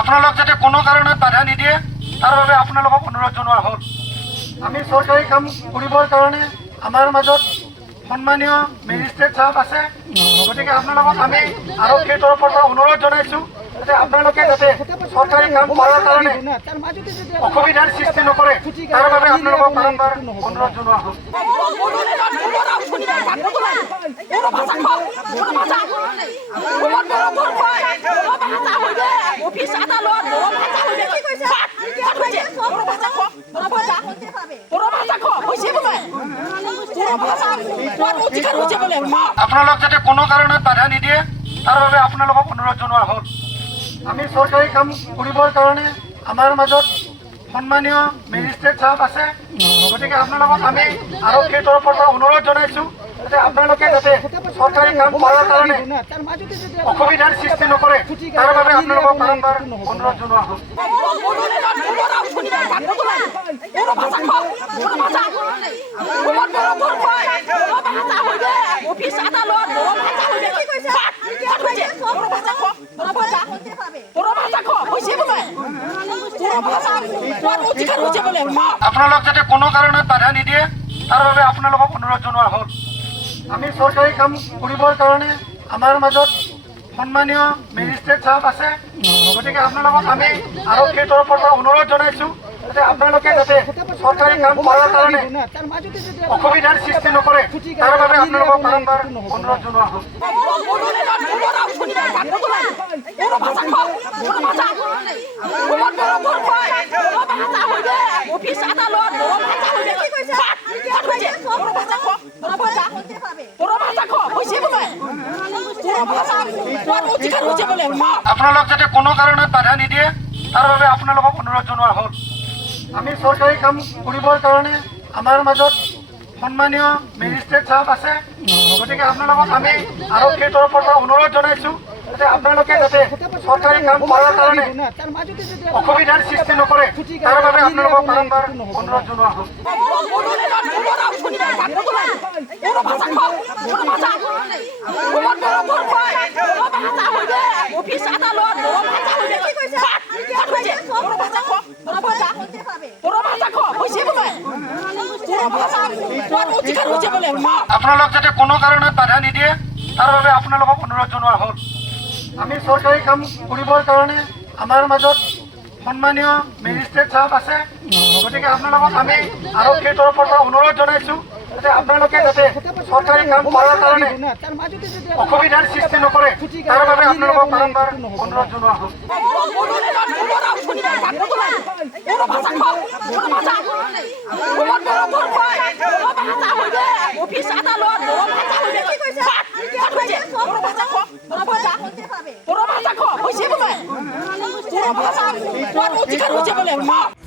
আপোনালোক যাতে কোনো কাৰণত বাধা নিদিয়ে তাৰ বাবে আপোনালোকক অনুৰোধ জনোৱা হ'ল। আমি চৰকাৰী কাম কৰিবৰ কাৰণে আমাৰ মাজত সন্মানীয় মেজিষ্ট্ৰেট চাহাব আছে, গতিকে আপোনালোকক আমি আৰক্ষীৰ তৰফৰ পৰা অনুৰোধ জনাইছোঁ যাতে আপোনালোকে যাতে চৰকাৰী কাম কৰাৰ কাৰণে অসুবিধাৰ সৃষ্টি নকৰে তাৰ বাবে আপোনালোকক বাৰম্বাৰ অনুৰোধ জনোৱা হ'ল। আপোনালোক যাতে কোনো কাৰণত বাধা নিদিয়ে তাৰ বাবে আপোনালোকক অনুৰোধ জনোৱা হ'ল। আমি চৰকাৰী কাম কৰিবৰ কাৰণে আমাৰ মাজত সন্মানীয় মেজিষ্ট্ৰেট চাহাব আছে, গতিকে আপোনালোকক আমি আৰক্ষীৰ তৰফৰ পৰা অনুৰোধ জনাইছোঁ যাতে আপোনালোকে যাতে চৰকাৰী কাম কৰাৰ কাৰণে অসুবিধাৰ সৃষ্টি নকৰে তাৰ বাবে আপোনালোকক বাৰম্বাৰ অনুৰোধ জনোৱা হ'ল। আপোনালোক যাতে কোনো কাৰণত বাধা নিদিয়ে তাৰ বাবে আপোনালোকক অনুৰোধ জনোৱা হ'ল। আমি চৰকাৰী কাম কৰিবৰ কাৰণে আমাৰ মাজত সন্মানীয় মেজিষ্ট্ৰেট চাহাব আছে, গতিকে আপোনালোকক আমি আৰক্ষীৰ তৰফৰ পৰা অনুৰোধ জনাইছোঁ যাতে আপোনালোকে যাতে চৰকাৰী কাম কৰাৰ কাৰণে অসুবিধাৰ সৃষ্টি নকৰে তাৰ বাবে আপোনালোকক বাৰম্বাৰ অনুৰোধ জনোৱা হ'ল। আপোনালোক যাতে কোনো কাৰণত বাধা নিদিয়ে তাৰ বাবে আপোনালোকক অনুৰোধ জনোৱা হ'ল। আমি চৰকাৰী কাম কৰিবৰ কাৰণে আমাৰ মাজত সন্মানীয় মেজিষ্ট্ৰেট চাহাব আছে, গতিকে আপোনালোকক আমি আৰক্ষীৰ তৰফৰ পৰা অনুৰোধ জনাইছোঁ যাতে আপোনালোকে যাতে চৰকাৰী কাম কৰাৰ কাৰণে অসুবিধাৰ সৃষ্টি নকৰে তাৰ বাবে আপোনালোকক বাৰম্বাৰ অনুৰোধ জনোৱা হ'ল। আপোনালোক যাতে কোনো কাৰণত বাধা নিদিয়ে তাৰ বাবে আপোনালোকক অনুৰোধ জনোৱা হ'ল। আমি চৰকাৰী কাম কৰিবৰ কাৰণে আমাৰ মাজত সন্মানীয় মেজিষ্ট্ৰেট চাহাব আছে, গতিকে আপোনালোকক আমি আৰক্ষীৰ তৰফৰ পৰা অনুৰোধ জনাইছোঁ যাতে আপোনালোকে যাতে চৰকাৰী কাম কৰাৰ কাৰণে অসুবিধাৰ সৃষ্টি নকৰে তাৰ বাবে আপোনালোকক বাৰম্বাৰ অনুৰোধ জনোৱা হ'ল।